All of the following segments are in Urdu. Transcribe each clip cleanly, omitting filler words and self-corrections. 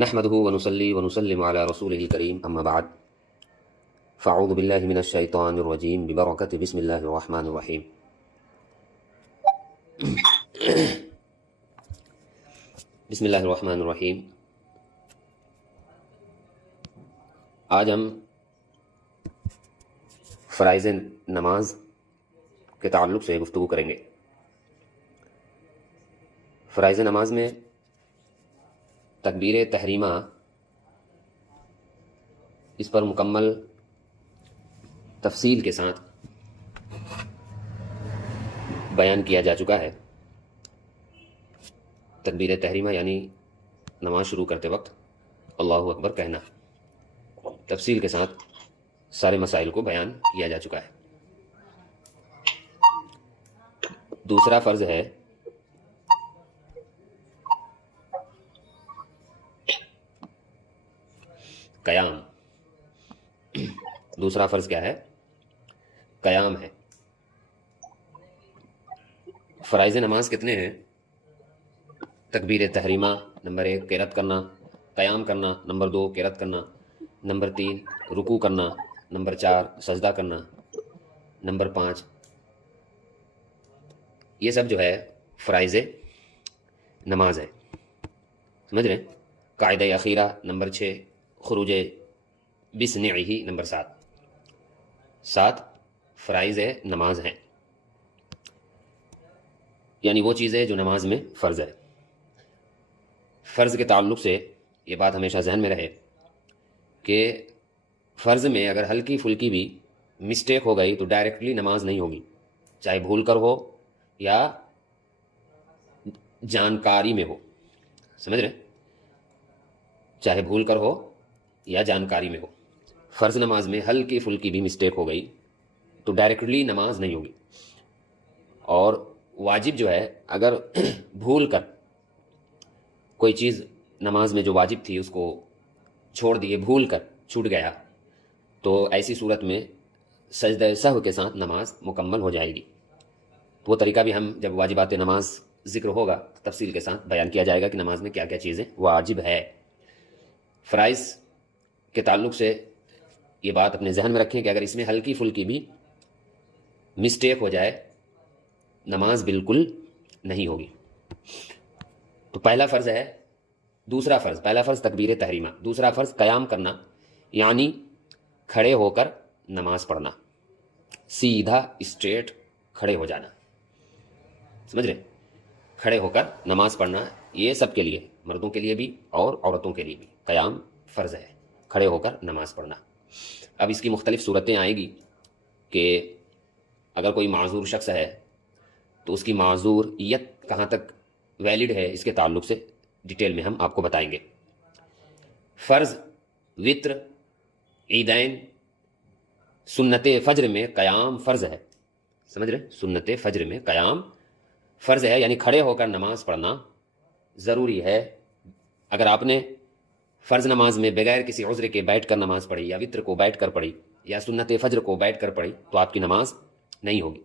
نحمده ونصلي ونسلم على رسوله الكريم أما بعد فأعوذ بالله من الشيطان الرجيم ببركة بسم الله الرحمن الرحيم. بسم اللہ الرحمن الرحیم. آج ہم فرائض نماز کے تعلق سے گفتگو کریں گے. فرائض نماز میں تکبیر تحریمہ اس پر مکمل تفصیل کے ساتھ بیان کیا جا چکا ہے. تکبیر تحریمہ یعنی نماز شروع کرتے وقت اللہ اکبر کہنا، تفصیل کے ساتھ سارے مسائل کو بیان کیا جا چکا ہے. دوسرا فرض ہے قیام. دوسرا فرض کیا ہے؟ قیام ہے. فرائض نماز کتنے ہیں؟ تکبیر تحریمہ نمبر 1 قرات کرنا، قیام کرنا نمبر 2 قرات کرنا، نمبر 3 رکوع کرنا، نمبر 4 سجدہ کرنا، نمبر 5 یہ سب جو ہے فرائض نماز ہے. سمجھ رہے ہیں؟ قاعدہ اخیرہ نمبر 6 خروج بصنعہ نمبر 7 فرائض نماز ہیں، یعنی وہ چیزیں جو نماز میں فرض ہے. فرض کے تعلق سے یہ بات ہمیشہ ذہن میں رہے کہ فرض میں اگر ہلکی پھلکی بھی مسٹیک ہو گئی تو ڈائریکٹلی نماز نہیں ہوگی، چاہے بھول کر ہو یا جانکاری میں ہو. سمجھ رہے؟ چاہے بھول کر ہو یا جانکاری میں ہو. فرض نماز میں ہلکی پھلکی بھی مسٹیک ہو گئی تو ڈائریکٹلی نماز نہیں ہوگی. اور واجب جو ہے اگر بھول کر کوئی چیز نماز میں جو واجب تھی اس کو چھوڑ دیے، بھول کر چھوٹ گیا، تو ایسی صورت میں سجدہ سہو کے ساتھ نماز مکمل ہو جائے گی. تو وہ طریقہ بھی ہم جب واجبات نماز ذکر ہوگا تفصیل کے ساتھ بیان کیا جائے گا کہ نماز میں کیا کیا چیزیں واجب ہے. فرائض کے تعلق سے یہ بات اپنے ذہن میں رکھیں کہ اگر اس میں ہلکی پھلکی بھی مسٹیک ہو جائے نماز بالکل نہیں ہوگی. تو پہلا فرض ہے. دوسرا فرض، پہلا فرض تکبیر تحریمہ، دوسرا فرض قیام کرنا یعنی کھڑے ہو کر نماز پڑھنا، سیدھا اسٹریٹ کھڑے ہو جانا. سمجھ رہے؟ کھڑے ہو کر نماز پڑھنا یہ سب کے لیے، مردوں کے لیے بھی اور عورتوں کے لیے بھی قیام فرض ہے، کھڑے ہو کر نماز پڑھنا. اب اس کی مختلف صورتیں آئیں گی کہ اگر کوئی معذور شخص ہے تو اس کی معذوریت کہاں تک ویلڈ ہے، اس کے تعلق سے ڈیٹیل میں ہم آپ کو بتائیں گے. فرض، وتر، عیدین، سنت فجر میں قیام فرض ہے. سمجھ رہے؟ سنت فجر میں قیام فرض ہے، یعنی کھڑے ہو کر نماز پڑھنا ضروری ہے. اگر آپ نے فرض نماز میں بغیر کسی عذر کے بیٹھ کر نماز پڑھی، یا وتر کو بیٹھ کر پڑھی، یا سنت فجر کو بیٹھ کر پڑھی، تو آپ کی نماز نہیں ہوگی.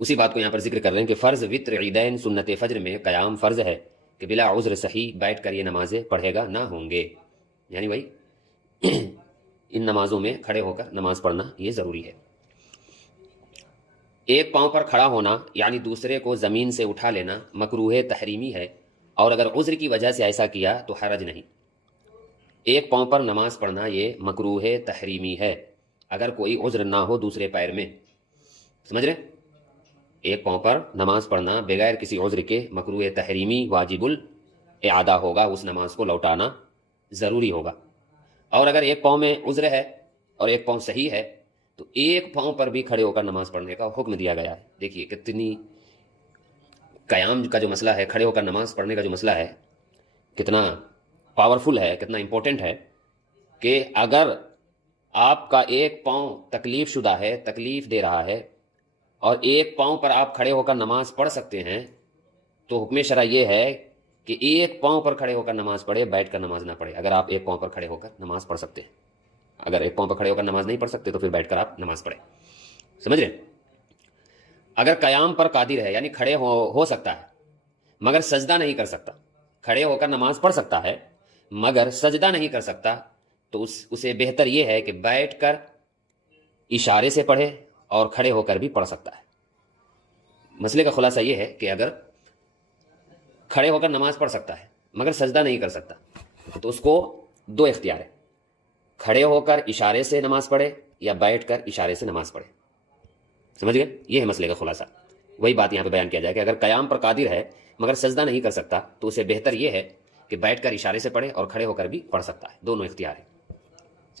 اسی بات کو یہاں پر ذکر کر رہے ہیں کہ فرض، وتر، عیدین، سنت فجر میں قیام فرض ہے کہ بلا عذر صحیح بیٹھ کر یہ نمازیں پڑھے گا نہ ہوں گے. یعنی وہی ان نمازوں میں کھڑے ہو کر نماز پڑھنا یہ ضروری ہے. ایک پاؤں پر کھڑا ہونا یعنی دوسرے کو زمین سے اٹھا لینا مکروہ تحریمی ہے، اور اگر عذر کی وجہ سے ایسا کیا تو حرج نہیں. ایک پاؤں پر نماز پڑھنا یہ مکروہ تحریمی ہے اگر کوئی عذر نہ ہو دوسرے پیر میں. سمجھ رہے؟ ایک پاؤں پر نماز پڑھنا بغیر کسی عذر کے مکروہ تحریمی، واجب الاعادہ ہوگا، اس نماز کو لوٹانا ضروری ہوگا. اور اگر ایک پاؤں میں عذر ہے اور ایک پاؤں صحیح ہے تو ایک پاؤں پر بھی کھڑے ہو کر نماز پڑھنے کا حکم دیا گیا ہے. دیکھیے کتنی قیام کا جو مسئلہ ہے، کھڑے ہو کر نماز پڑھنے کا جو مسئلہ ہے، کتنا پاورفل ہے، کتنا امپورٹنٹ ہے کہ اگر آپ کا ایک پاؤں تکلیف شدہ ہے، تکلیف دے رہا ہے، اور ایک پاؤں پر آپ کھڑے ہو کر نماز پڑھ سکتے ہیں، تو حکم شرع یہ ہے کہ ایک پاؤں پر کھڑے ہو کر نماز پڑھے، بیٹھ کر نماز نہ پڑھے. اگر آپ ایک پاؤں پر کھڑے ہو کر نماز پڑھ سکتے ہیں، اگر ایک پاؤں پر کھڑے ہو کر نماز نہیں پڑھ سکتے تو پھر بیٹھ کر آپ نماز پڑھیں. سمجھ رہے؟ اگر قیام پر قادر ہے یعنی کھڑے ہو سکتا ہے مگر سجدہ نہیں کر سکتا، کھڑے ہو کر نماز پڑھ سکتا ہے مگر سجدہ نہیں کر سکتا تو اسے بہتر یہ ہے کہ بیٹھ کر اشارے سے پڑھے اور کھڑے ہو کر بھی پڑھ سکتا ہے۔ مسئلے کا خلاصہ یہ ہے کہ اگر کھڑے ہو کر نماز پڑھ سکتا ہے مگر سجدہ نہیں کر سکتا تو اس کو دو اختیار ہے، کھڑے ہو کر اشارے سے نماز پڑھے یا بیٹھ کر اشارے سے نماز پڑھے۔ سمجھ گئے؟ یہ ہے مسئلے کا خلاصہ۔ وہی بات یہاں پہ بیان کیا جائے کہ اگر قیام پر قادر ہے مگر سجدہ نہیں کر سکتا تو اسے بہتر یہ ہے کہ بیٹھ کر اشارے سے پڑھے اور کھڑے ہو کر بھی پڑھ سکتا ہے، دونوں اختیار ہے۔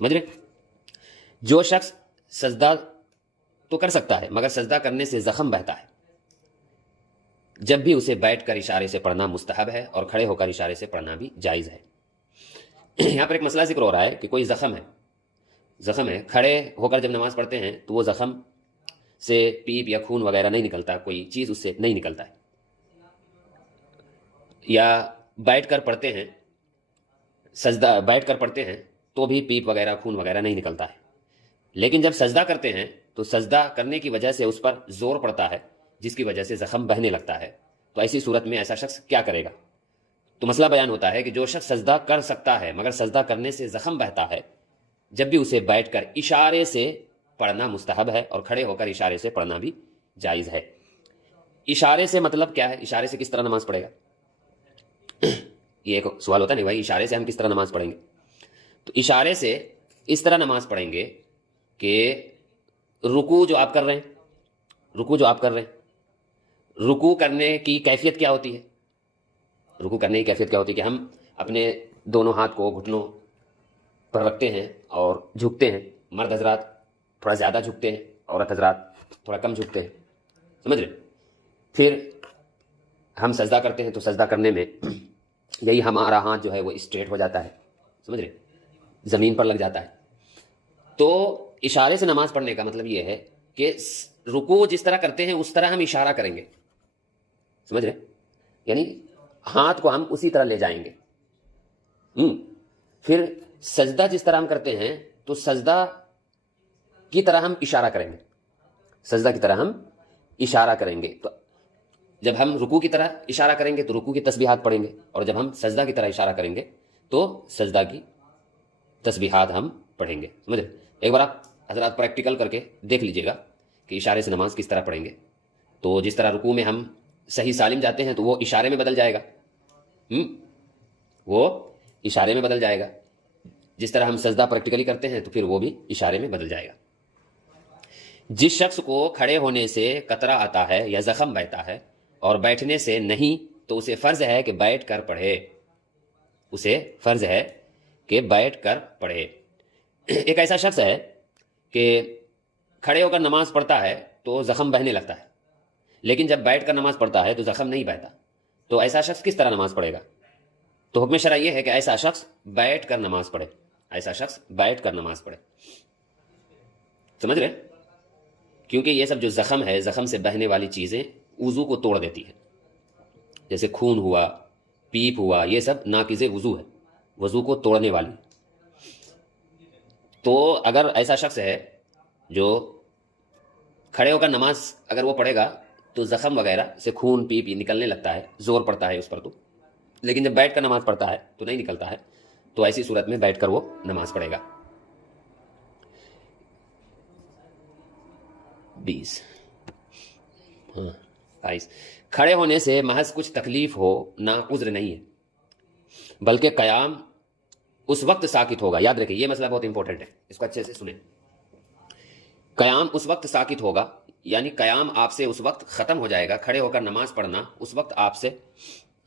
سمجھ رہے؟ جو شخص سجدہ تو کر سکتا ہے مگر سجدہ کرنے سے زخم بہتا ہے، جب بھی اسے بیٹھ کر اشارے سے پڑھنا مستحب ہے اور کھڑے ہو کر اشارے سے پڑھنا بھی جائز ہے۔ یہاں پر ایک مسئلہ ذکر ہو رہا ہے کہ کوئی زخم ہے، کھڑے ہو کر جب نماز پڑھتے ہیں تو وہ زخم سے پیپ یا خون وغیرہ نہیں نکلتا، کوئی چیز اس سے نہیں نکلتا ہے، یا بیٹھ کر پڑھتے ہیں، بیٹھ کر پڑھتے ہیں تو بھی پیپ وغیرہ خون وغیرہ نہیں نکلتا ہے، لیکن جب سجدہ کرتے ہیں تو سجدہ کرنے کی وجہ سے اس پر زور پڑتا ہے جس کی وجہ سے زخم بہنے لگتا ہے، تو ایسی صورت میں ایسا شخص کیا کرے گا؟ تو مسئلہ بیان ہوتا ہے کہ جو شخص سجدہ کر سکتا ہے مگر سجدہ کرنے سے زخم بہتا ہے، جب بھی اسے بیٹھ کر اشارے سے پڑھنا مستحب ہے اور کھڑے ہو کر اشارے سے پڑھنا بھی جائز ہے۔ اشارے سے مطلب کیا ہے؟ اشارے سے کس طرح نماز پڑھے گا؟ یہ ایک سوال ہوتا ہے نہیں بھائی، اشارے سے ہم کس طرح نماز پڑھیں گے؟ تو اشارے سے اس طرح نماز پڑھیں گے کہ رکوع جو آپ کر رہے ہیں، رکوع کرنے کی کیفیت کیا ہوتی ہے؟ رکوع کرنے کی کیفیت کیا ہوتی ہے کہ ہم اپنے دونوں ہاتھ کو گھٹنوں پر رکھتے ہیں اور جھکتے ہیں۔ مرد حضرات تھوڑا زیادہ جھکتے ہیں، عورت حضرات تھوڑا کم جھکتے ہیں، سمجھ رہے؟ پھر ہم سجدہ کرتے ہیں تو سجدہ کرنے میں یہی ہمارا ہاتھ جو ہے وہ اسٹریٹ ہو جاتا ہے، سمجھ رہے، زمین پر لگ جاتا ہے۔ تو اشارے سے نماز پڑھنے کا مطلب یہ ہے کہ رکوع جس طرح کرتے ہیں اس طرح ہم اشارہ کریں گے، سمجھ رہے، یعنی ہاتھ کو ہم اسی طرح لے جائیں گے۔ پھر سجدہ جس طرح ہم کرتے ہیں تو سجدہ کی طرح ہم اشارہ کریں گے، سجدہ کی طرح ہم اشارہ کریں گے۔ تو جب ہم رکوع کی طرح اشارہ کریں گے تو رکوع کی تسبیحات پڑھیں گے، اور جب ہم سجدہ کی طرح اشارہ کریں گے تو سجدہ کی تسبیحات ہم پڑھیں گے، سمجھ رہے؟ ایک بار آپ حضرات پریکٹیکل کر کے دیکھ لیجئے گا کہ اشارے سے نماز کس طرح پڑھیں گے۔ تو جس طرح رکوع میں ہم صحیح سالم جاتے ہیں تو وہ اشارے میں بدل جائے گا، وہ اشارے میں بدل جائے گا۔ جس طرح ہم سجدہ پریکٹیکلی کرتے ہیں تو پھر وہ بھی اشارے میں بدل جائے گا۔ جس شخص کو کھڑے ہونے سے قطرہ آتا ہے یا زخم بہتا ہے اور بیٹھنے سے نہیں تو اسے فرض ہے کہ بیٹھ کر پڑھے، ایک ایسا شخص ہے کہ کھڑے ہو کر نماز پڑھتا ہے تو زخم بہنے لگتا ہے، لیکن جب بیٹھ کر نماز پڑھتا ہے تو زخم نہیں بہتا، تو ایسا شخص کس طرح نماز پڑھے گا؟ تو حکم شرع یہ ہے کہ ایسا شخص بیٹھ کر نماز پڑھے، سمجھ رہے؟ کیونکہ یہ سب جو زخم ہے، زخم سے بہنے والی چیزیں وضو کو توڑ دیتی ہیں، جیسے خون ہوا، پیپ ہوا، یہ سب ناقض وضو ہے، وضو کو توڑنے والی۔ تو اگر ایسا شخص ہے جو کھڑے ہو کر نماز اگر وہ پڑھے گا تو زخم وغیرہ سے خون پیپ نکلنے لگتا ہے، زور پڑتا ہے اس پر، تو لیکن جب بیٹھ کر نماز پڑھتا ہے تو نہیں نکلتا ہے، تو ایسی صورت میں بیٹھ کر وہ نماز پڑھے گا۔ 22 کھڑے ہونے سے محض کچھ تکلیف ہو نہ عذر نہیں ہے، بلکہ قیام اس وقت ساکت ہوگا۔ یاد رکھیں یہ مسئلہ بہت امپورٹنٹ ہے، اس کو اچھے سے سنیں۔ قیام اس وقت ساکت ہوگا، یعنی قیام آپ سے اس وقت ختم ہو جائے گا، کھڑے ہو کر نماز پڑھنا اس وقت آپ سے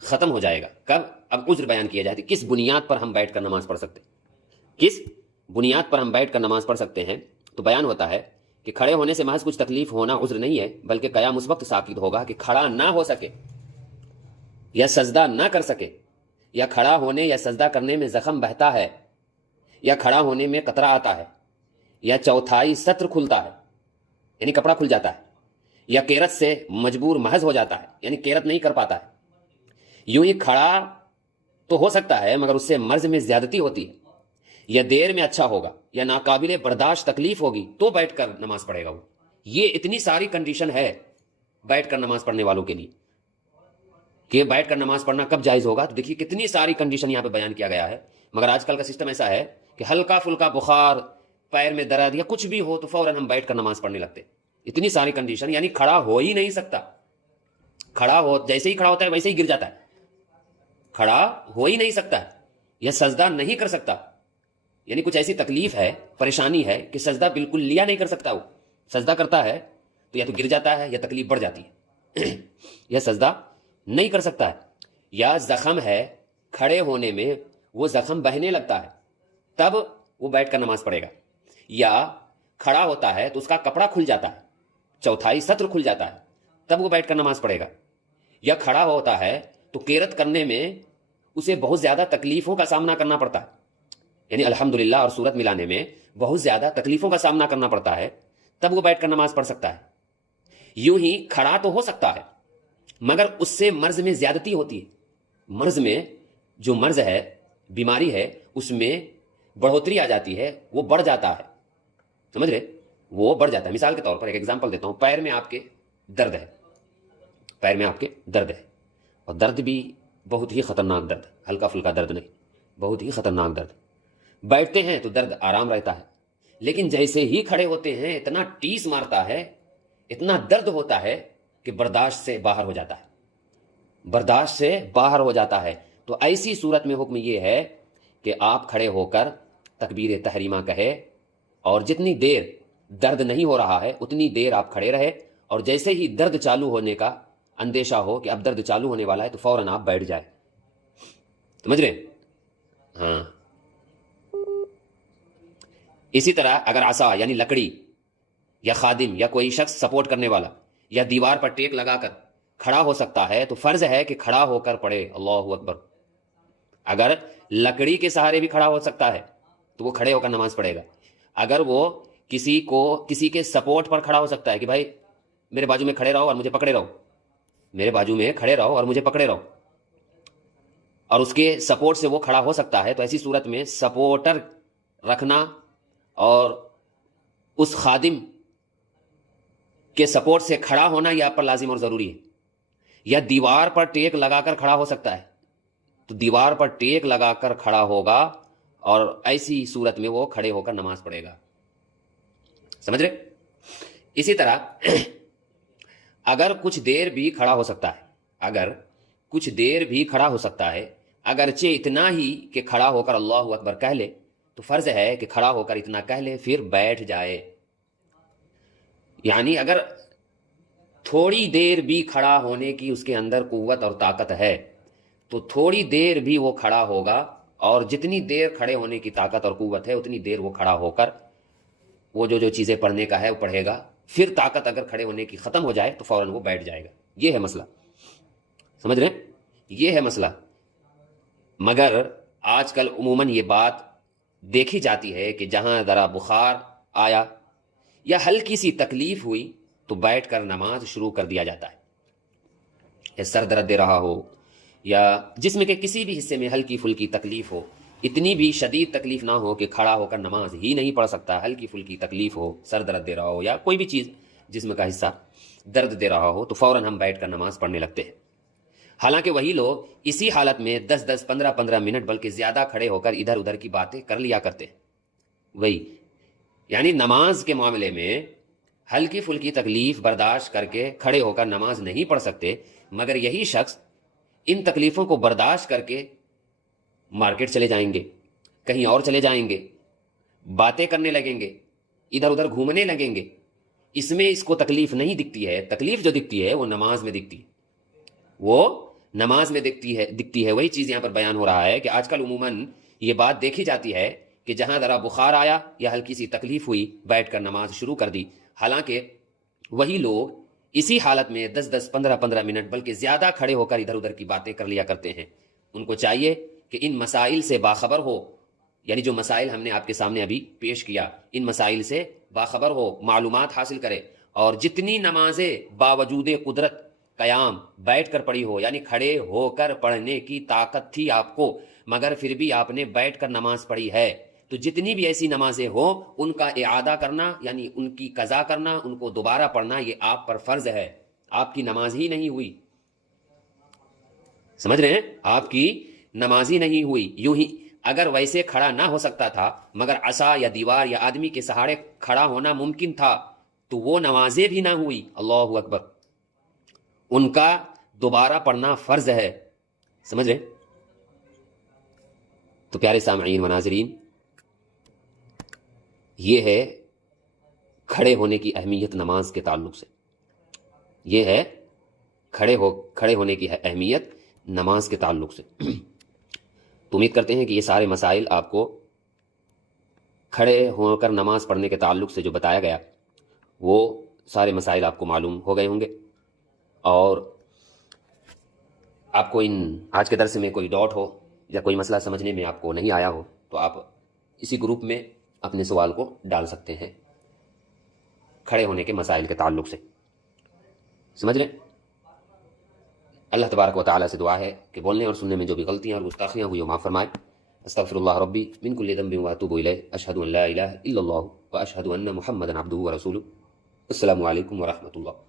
ختم ہو جائے گا۔ کب؟ اب عذر بیان کیا جاتی، کس بنیاد پر ہم بیٹھ کر نماز پڑھ سکتے ہیں، کس بنیاد پر ہم بیٹھ کر نماز پڑھ سکتے ہیں؟ تو بیان ہوتا ہے کہ کھڑے ہونے سے محض کچھ تکلیف ہونا عذر نہیں ہے، بلکہ قیام اس وقت ساکت ہوگا کہ کھڑا نہ ہو سکے یا سجدہ نہ کر سکے، یا کھڑا ہونے یا سجدہ کرنے میں زخم بہتا ہے، یا کھڑا ہونے میں قطرہ آتا ہے، یا چوتھائی سطر کھلتا ہے یعنی کپڑا کھل جاتا ہے، یا کیرت سے مجبور محض ہو جاتا ہے یعنی کیرت نہیں کر پاتا ہے۔ یوں ہی کھڑا تو ہو سکتا ہے مگر اس سے مرض میں زیادتی ہوتی ہے، یا دیر میں اچھا ہوگا، یا ناقابل برداشت تکلیف ہوگی تو بیٹھ کر نماز پڑھے گا وہ۔ یہ اتنی ساری کنڈیشن ہے بیٹھ کر نماز پڑھنے والوں کے لیے، کہ بیٹھ کر نماز پڑھنا کب جائز ہوگا، تو دیکھیے کتنی ساری کنڈیشن یہاں پہ بیان کیا گیا ہے. مگر آج کل کا سسٹم ایسا ہے کہ ہلکا پھلکا بخار، پیر میں درد یا کچھ بھی ہو تو فوراً ہم بیٹھ کر نماز پڑھنے لگتے. اتنی ساری کنڈیشن، یعنی کھڑا ہو ہی نہیں سکتا، کھڑا ہو جیسے ہی کھڑا ہوتا ہے ویسے ہی گر جاتا ہے، کھڑا ہو ہی نہیں سکتا ہے، یا سجدہ نہیں کر سکتا، یعنی کچھ ایسی تکلیف ہے، پریشانی ہے کہ سجدہ بالکل لیا نہیں کر سکتا. وہ سجدہ کرتا ہے تو یا تو گر جاتا ہے یا تکلیف بڑھ جاتی ہے یا سجدہ نہیں کر سکتا ہے، یا زخم ہے، کھڑے ہونے میں وہ زخم بہنے لگتا ہے، تب وہ بیٹھ کر نماز پڑھے گا. یا کھڑا ہوتا ہے تو اس کا کپڑا کھل جاتا ہے، چوتھائی سطر کھل جاتا ہے، تب وہ بیٹھ کر نماز پڑھے گا. یا کھڑا ہوتا ہے تو قیرت کرنے میں اسے بہت زیادہ تکلیفوں کا سامنا کرنا پڑتا ہے، یعنی الحمدللہ اور سورت ملانے میں بہت زیادہ تکلیفوں کا سامنا کرنا پڑتا ہے، تب وہ بیٹھ کر نماز پڑھ سکتا ہے. یوں ہی کھڑا تو ہو سکتا ہے مگر اس سے مرض میں زیادتی ہوتی ہے. مرض میں جو مرض ہے، بیماری ہے، اس میں بڑھوتری آ جاتی ہے، وہ بڑھ جاتا ہے، سمجھ رہے، وہ بڑھ جاتا ہے. مثال کے طور پر ایک ایگزامپل دیتا ہوں. پیر میں آپ کے درد ہے، پیر میں آپ کے درد ہے، اور درد بھی بہت ہی خطرناک درد، ہلکا پھلکا درد نہیں، بہت ہی خطرناک درد. بیٹھتے ہیں تو درد آرام رہتا ہے، لیکن جیسے ہی کھڑے ہوتے ہیں اتنا ٹیس مارتا ہے، اتنا درد ہوتا ہے کہ برداشت سے باہر ہو جاتا ہے، برداشت سے باہر ہو جاتا ہے. تو ایسی صورت میں حکم یہ ہے کہ آپ کھڑے ہو کر تکبیر تحریمہ کہے، اور جتنی دیر درد نہیں ہو رہا ہے اتنی دیر آپ کھڑے رہے، اور جیسے ہی درد چالو ہونے کا اندیشہ ہو کہ اب درد چالو ہونے والا ہے تو فوراً آپ بیٹھ جائیں. سمجھ رہے؟ ہاں. اسی طرح اگر عصا یعنی لکڑی یا خادم یا کوئی شخص سپورٹ کرنے والا یا دیوار پر ٹیک لگا کر کھڑا ہو سکتا ہے تو فرض ہے کہ کھڑا ہو کر پڑھے اللہ اکبر. اگر لکڑی کے سہارے بھی کھڑا ہو سکتا ہے تو وہ کھڑے ہو کر نماز پڑھے گا. اگر وہ کسی کے سپورٹ پر کھڑا ہو سکتا ہے کہ بھائی میرے بازو میں کھڑے رہو اور مجھے پکڑے رہو، میرے بازو میں کھڑے رہو اور مجھے پکڑے رہو، اور اس کے سپورٹ سے وہ کھڑا ہو سکتا ہے، تو ایسی صورت میں سپورٹر رکھنا اور اس خادم کے سپورٹ سے کھڑا ہونا یہ آپ پر لازم اور ضروری ہے. یا دیوار پر ٹیک لگا کر کھڑا ہو سکتا ہے تو دیوار پر ٹیک لگا کر کھڑا ہوگا، اور ایسی صورت میں وہ کھڑے ہو کر نماز پڑھے گا. سمجھ رہے؟ اسی طرح اگر کچھ دیر بھی کھڑا ہو سکتا ہے، اگر کچھ دیر بھی کھڑا ہو سکتا ہے، اگرچہ اتنا ہی کہ کھڑا ہو کر اللہ اکبر کہہ لے، تو فرض ہے کہ کھڑا ہو کر اتنا کہہ لے پھر بیٹھ جائے. یعنی اگر تھوڑی دیر بھی کھڑا ہونے کی اس کے اندر قوت اور طاقت ہے تو تھوڑی دیر بھی وہ کھڑا ہوگا، اور جتنی دیر کھڑے ہونے کی طاقت اور قوت ہے اتنی دیر وہ کھڑا ہو کر وہ جو چیزیں پڑھنے کا ہے وہ پڑھے گا. پھر طاقت اگر کھڑے ہونے کی ختم ہو جائے تو فوراً وہ بیٹھ جائے گا. یہ ہے مسئلہ. سمجھ رہے ہیں؟ یہ ہے مسئلہ. مگر آج کل عموماً یہ بات دیکھی جاتی ہے کہ جہاں ذرا بخار آیا یا ہلکی سی تکلیف ہوئی تو بیٹھ کر نماز شروع کر دیا جاتا ہے. یا سر درد دے رہا ہو یا جسم کے کسی بھی حصے میں ہلکی پھلکی تکلیف ہو، اتنی بھی شدید تکلیف نہ ہو کہ کھڑا ہو کر نماز ہی نہیں پڑھ سکتا، ہلکی پھلکی تکلیف ہو، سر درد دے رہا ہو یا کوئی بھی چیز جسم کا حصہ درد دے رہا ہو، تو فوراً ہم بیٹھ کر نماز پڑھنے لگتے ہیں. حالانکہ وہی لوگ اسی حالت میں 10 15 منٹ بلکہ زیادہ کھڑے ہو کر ادھر ادھر کی باتیں کر لیا کرتے ہیں. وہی یعنی نماز کے معاملے میں ہلکی پھلکی تکلیف برداشت کر کے کھڑے ہو کر نماز نہیں پڑھ سکتے، مگر یہی شخص ان تکلیفوں کو برداشت کر کے مارکیٹ چلے جائیں گے، کہیں اور چلے جائیں گے، باتیں کرنے لگیں گے، ادھر ادھر گھومنے لگیں گے، اس میں اس کو تکلیف نہیں دکھتی ہے. تکلیف جو دکھتی ہے وہ نماز میں دکھتی ہے، وہ نماز میں دکھتی ہے. وہی چیز یہاں پر بیان ہو رہا ہے کہ آج کل عموماً یہ بات دیکھی جاتی ہے کہ جہاں ذرا بخار آیا یا ہلکی سی تکلیف ہوئی بیٹھ کر نماز شروع کر دی. حالانکہ وہی لوگ اسی حالت میں 15 منٹ بلکہ زیادہ کھڑے ہو کر ادھر ادھر کی باتیں کر لیا کرتے ہیں. ان کو چاہیے کہ ان مسائل سے باخبر ہو، یعنی جو مسائل ہم نے آپ کے سامنے ابھی پیش کیا، ان مسائل سے باخبر ہو، معلومات حاصل کرے، اور جتنی نمازیں باوجود قدرت قیام بیٹھ کر پڑھی ہو، یعنی کھڑے ہو کر پڑھنے کی طاقت تھی آپ کو مگر پھر بھی آپ نے بیٹھ کر نماز پڑھی ہے، تو جتنی بھی ایسی نمازیں ہوں ان کا اعادہ کرنا، یعنی ان کی قضا کرنا، ان کو دوبارہ پڑھنا، یہ آپ پر فرض ہے. آپ کی نماز ہی نہیں ہوئی. سمجھ رہے ہیں؟ آپ کی نماز ہی نہیں ہوئی. یوں ہی اگر ویسے کھڑا نہ ہو سکتا تھا مگر عصا یا دیوار یا آدمی کے سہارے کھڑا ہونا ممکن تھا تو وہ نمازیں بھی نہ ہوئی. اللہ اکبر. ان کا دوبارہ پڑھنا فرض ہے. سمجھ رہے؟ تو پیارے سامعین و ناظرین، یہ ہے کھڑے ہونے کی اہمیت نماز کے تعلق سے. یہ ہے کھڑے ہونے کی اہمیت نماز کے تعلق سے. تو امید کرتے ہیں کہ یہ سارے مسائل آپ کو کھڑے ہو کر نماز پڑھنے کے تعلق سے جو بتایا گیا وہ سارے مسائل آپ کو معلوم ہو گئے ہوں گے. اور آپ کو آج کے درس میں کوئی ڈاؤٹ ہو یا کوئی مسئلہ سمجھنے میں آپ کو نہیں آیا ہو تو آپ اسی گروپ میں اپنے سوال کو ڈال سکتے ہیں کھڑے ہونے کے مسائل کے تعلق سے. سمجھ رہے؟ اللہ تبارک و تعالیٰ سے دعا ہے کہ بولنے اور سننے میں جو بھی غلطیاں اور گستاخیاں ہوئی وہ معاف فرمائے. استغفر اللہ ربی من کل ذنب واتوب الیہ. اشہد ان لا الہ الا اللہ واشہد ان محمدا عبدہ ورسولہ. السلام علیکم ورحمۃ اللہ.